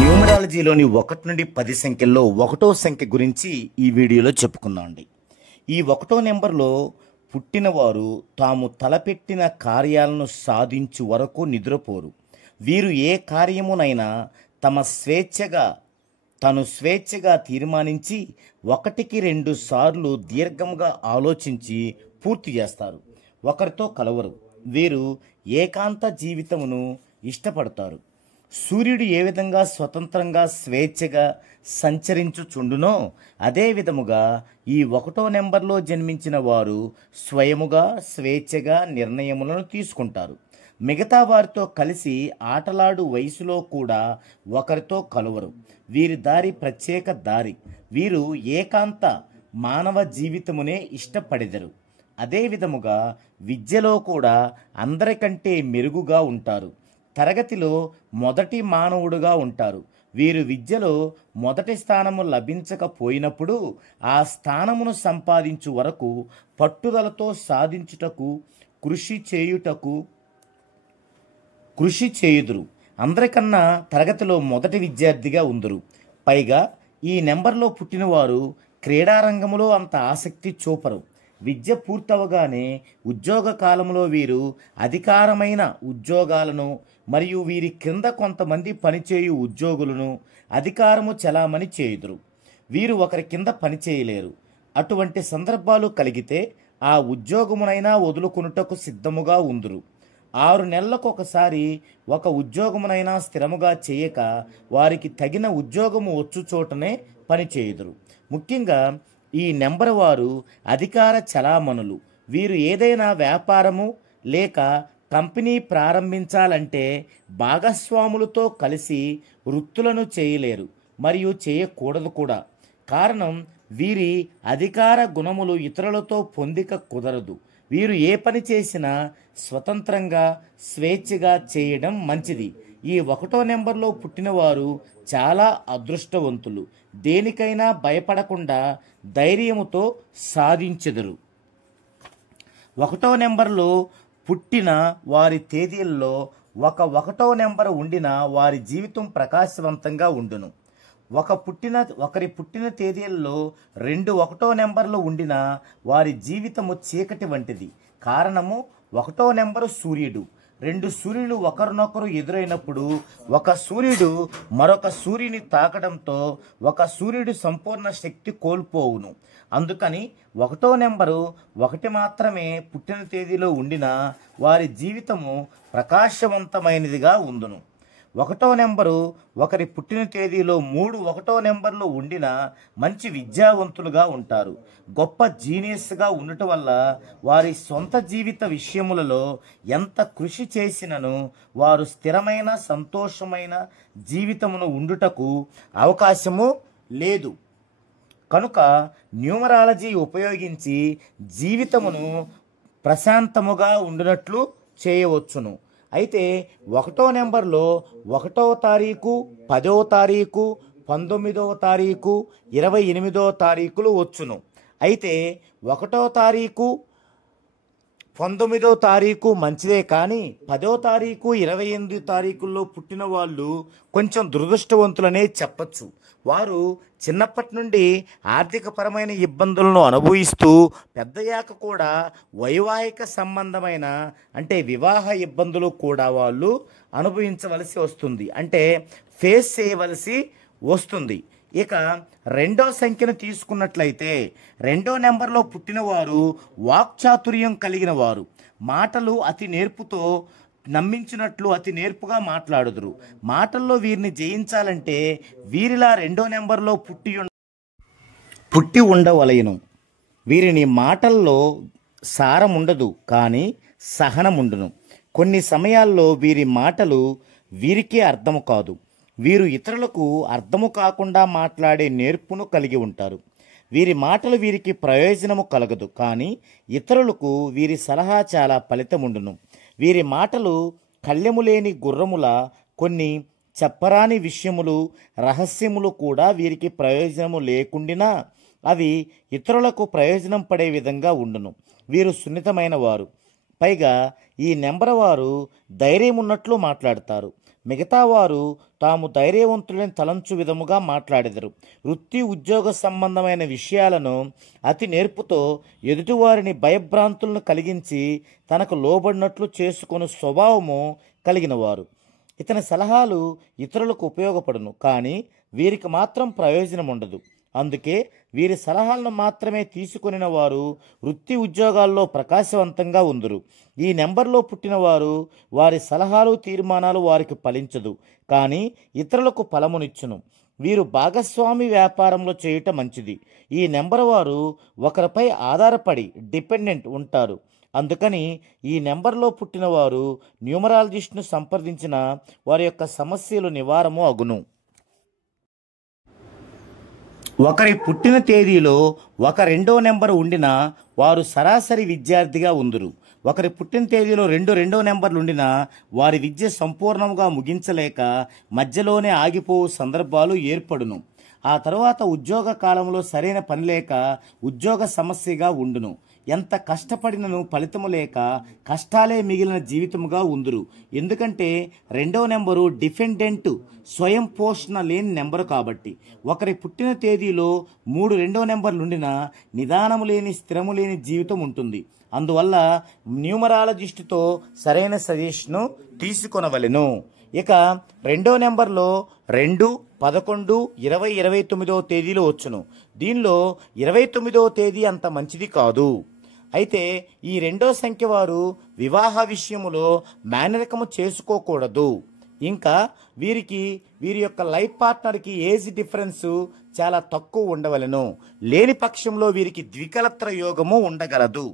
న్యూమరాలజీలోని 1 నుండి 10 సంఖ్యల్లో 1వ సంఖ్య గురించి ఈ వీడియోలో చెప్పుకుందామండి. ఈ 1వ నెంబర్లో పుట్టినవారు తాము తలపెట్టిన కార్యాలను సాధించు వరకు నిద్రపోరు. వీరు ఏ కార్యమునైనా తను స్వేచ్ఛగా తీర్మానించి 1కి 2 సార్లు దీర్ఘంగా ఆలోచించి పూర్తి చేస్తారు. ఒకరితో కలవరు. వీరు ఏకాంత జీవితమును ఇష్టపడతారు. సూర్యుడు ఏ విధంగా స్వతంత్రంగా స్వేచ్ఛగా సంచరించుచుండునో అదే విధముగా ఈ 1వ నెంబర్లో జన్మించిన వారు స్వయముగా స్వేచ్ఛగా నిర్ణయములను తీసుకుంటారు. మిగతా వారితో కలిసి ఆటలాడు వయసులో కూడా ఒకరితో కలవరు. వీరి దారి ప్రత్యేక దారి. వీరు ఏకాంత మానవ జీవితమునే ఇష్టపడెదరు. అదే విధముగా విద్యలో కూడా అందరికంటే మెరుగుగా ఉంటారు. తరగతిలో మొదటి మానవుడుగా ఉంటారు. వీరు విద్యలో మొదటి స్థానము లభించకపోయినప్పుడు ఆ స్థానమును సంపాదించు వరకు పట్టుదలతో సాధించుటకు కృషి చేయుదురు. అందరికన్నా తరగతిలో మొదటి విద్యార్థిగా ఉందరు. పైగా ఈ నెంబర్లో పుట్టినవారు క్రీడారంగంలో అంత ఆసక్తి చూపరు. విద్య పూర్తవగానే ఉద్యోగ కాలంలో వీరు అధికారమైన ఉద్యోగాలను మరియు వీరి క్రింద కొంతమంది పనిచేయు ఉద్యోగులను అధికారము చెలామణి చేయుదురు. వీరు ఒకరి కింద పనిచేయలేరు. అటువంటి సందర్భాలు కలిగితే ఆ ఉద్యోగమునైనా వదులుకొనుటకు సిద్ధముగా ఉందురు. 6 నెలలకు ఒకసారి ఒక ఉద్యోగమునైనా స్థిరముగా చేయక వారికి తగిన ఉద్యోగము వచ్చు చోటనే పనిచేయుదురు. ముఖ్యంగా ఈ నెంబర్ వారు అధికార చలామణులు. వీరు ఏదైనా వ్యాపారము లేక కంపెనీ ప్రారంభించాలంటే భాగస్వాములతో కలిసి వృత్తులను చేయలేరు మరియు చేయకూడదు కూడా. కారణం వీరి అధికార గుణములు ఇతరులతో పొందిక కుదరదు. వీరు ఏ పని చేసినా స్వతంత్రంగా స్వేచ్ఛగా చేయడం మంచిది. ఈ 1వ నెంబర్లో పుట్టినవారు చాలా అదృష్టవంతులు. దేనికైనా భయపడకుండా ధైర్యముతో సాధించెదరు. 1వ నెంబర్లో పుట్టిన వారి తేదీల్లో ఒకటవ నెంబర్ ఉండిన వారి జీవితం ప్రకాశవంతంగా ఉండును. ఒకరి పుట్టిన తేదీల్లో 2 1వ నెంబర్లు ఉండిన వారి జీవితము చీకటి వంటిది. కారణము 1వ నెంబరు సూర్యుడు. 2 సూర్యులు ఒకరినొకరు ఎదురైనప్పుడు ఒక సూర్యుడు మరొక సూర్యుని తాకడంతో ఒక సూర్యుడు సంపూర్ణ శక్తి కోల్పోవును. అందుకని 1వ నెంబరు 1 మాత్రమే పుట్టిన తేదీలో ఉండిన వారి జీవితము ప్రకాశవంతమైనదిగా ఉండును. 1వ నెంబరు ఒకరి పుట్టిన తేదీలో 3 1వ నెంబర్లు ఉండిన మంచి విద్యావంతులుగా ఉంటారు. గొప్ప జీనియస్గా ఉండటం వల్ల వారి సొంత జీవిత విషయములలో ఎంత కృషి చేసినను వారు స్థిరమైన సంతోషమైన జీవితమును ఉండుటకు అవకాశము లేదు. కనుక న్యూమరాలజీ ఉపయోగించి జీవితమును ప్రశాంతముగా ఉండినట్లు చేయవచ్చును. అయితే 1వ నెంబర్లో 1వ తారీఖు 10వ తారీఖు 19వ తారీఖు 28వ తారీఖులు వచ్చును. అయితే 1వ తారీఖు 19వ తారీఖు మంచిదే, కానీ 10వ తారీఖు 28 తారీఖుల్లో పుట్టిన వాళ్ళు కొంచెం దురదృష్టవంతులనే చెప్పచ్చు. వారు చిన్నప్పటి నుండి ఆర్థికపరమైన ఇబ్బందులను అనుభవిస్తూ పెద్దయ్యాక కూడా వైవాహిక సంబంధమైన అంటే వివాహ ఇబ్బందులు కూడా వాళ్ళు అనుభవించవలసి వస్తుంది, అంటే ఫేస్ చేయవలసి వస్తుంది. ఇక రెండో సంఖ్యను తీసుకున్నట్లయితే 2వ నెంబర్లో పుట్టినవారు వాక్చాతుర్యం కలిగిన వారు. మాటలు అతి నేర్పుతో నమ్మించినట్లు అతి నేర్పుగా మాట్లాడుదురు. మాటల్లో వీరిని జయించాలంటే వీరిలా 2వ నెంబర్లో పుట్టి ఉండవలయను. వీరిని మాటల్లో సారం ఉండదు, కానీ సహనం ఉండును. కొన్ని సమయాల్లో వీరి మాటలు వీరికే అర్థము కాదు. వీరు ఇతరులకు అర్థము కాకుండా మాట్లాడే నేర్పును కలిగి ఉంటారు. వీరి మాటలు వీరికి ప్రయోజనము కలగదు, కానీ ఇతరులకు వీరి సలహా చాలా ఫలితముండును. వీరి మాటలు కళ్ళెము లేని గుర్రముల కొన్ని చెప్పరాని విషయములు రహస్యములు కూడా వీరికి ప్రయోజనము లేకుండినా అవి ఇతరులకు ప్రయోజనం పడే విధంగా ఉండును. వీరు సున్నితమైన వారు. పైగా ఈ నెంబర్ వారు ధైర్యం ఉన్నట్లు మాట్లాడతారు. మిగతా వారు తాము ధైర్యవంతులని తలంచు విధముగా మాట్లాడెదరు. వృత్తి ఉద్యోగ సంబంధమైన విషయాలను అతి నేర్పుతో ఎదుటివారిని భయభ్రాంతులను కలిగించి తనకు లోబడినట్లు చేసుకొని స్వభావము కలిగిన వారు. ఇతని సలహాలు ఇతరులకు ఉపయోగపడును, కానీ వీరికి మాత్రం ప్రయోజనం ఉండదు. అందుకే వీరి సలహాలను మాత్రమే తీసుకొనిన వారు వృత్తి ఉద్యోగాల్లో ప్రకాశవంతంగా ఉందరు. ఈ నెంబర్లో పుట్టిన వారు వారి సలహాలు తీర్మానాలు వారికి ఫలించదు, కానీ ఇతరులకు ఫలమునిచ్చును. వీరు భాగస్వామి వ్యాపారంలో చేయటం మంచిది. ఈ నెంబర్ వారు ఒకరిపై ఆధారపడి డిపెండెంట్ ఉంటారు. అందుకని ఈ నెంబర్లో పుట్టిన వారు న్యూమరాలజిస్ట్ను సంప్రదించిన వారి యొక్క సమస్యలు నివారము అగును. ఒకరి పుట్టిన తేదీలో ఒక 2వ నెంబర్ ఉండిన వారు సరాసరి విద్యార్థిగా ఉందురు. ఒకరి పుట్టిన తేదీలో 2 నెంబర్లు ఉండిన వారి విద్య సంపూర్ణంగా ముగించలేక మధ్యలోనే ఆగిపోవు సందర్భాలు ఏర్పడును. ఆ తరువాత ఉద్యోగ కాలంలో సరైన పని లేక ఉద్యోగ సమస్యగా ఉండును. ఎంత కష్టపడినను ఫలితము లేక కష్టాలే మిగిలిన జీవితముగా ఉందురు. ఎందుకంటే 2వ నెంబరు డిపెండెంట్, స్వయం పోషణ లేని నెంబరు కాబట్టి. ఒకరి పుట్టిన తేదీలో 3 2వ నెంబర్లు ఉండిన నిదానము లేని స్థిరము లేని జీవితం ఉంటుంది. అందువల్ల న్యూమరాలజిస్టుతో సరైన సజెషను తీసుకొనవలెను. ఇక 2వ నెంబర్లో 2, 11, 20, 29వ తేదీలు వచ్చును. దీనిలో 29వ తేదీ అంత మంచిది కాదు. అయితే ఈ 2వ సంఖ్య వారు వివాహ విషయములో మేనరికము చేసుకోకూడదు. ఇంకా వీరి యొక్క లైఫ్ పార్ట్నర్కి ఏజ్ డిఫరెన్స్ చాలా తక్కువ ఉండవలెను. లేని పక్షంలో వీరికి ద్వికలత్ర యోగము ఉండగలదు.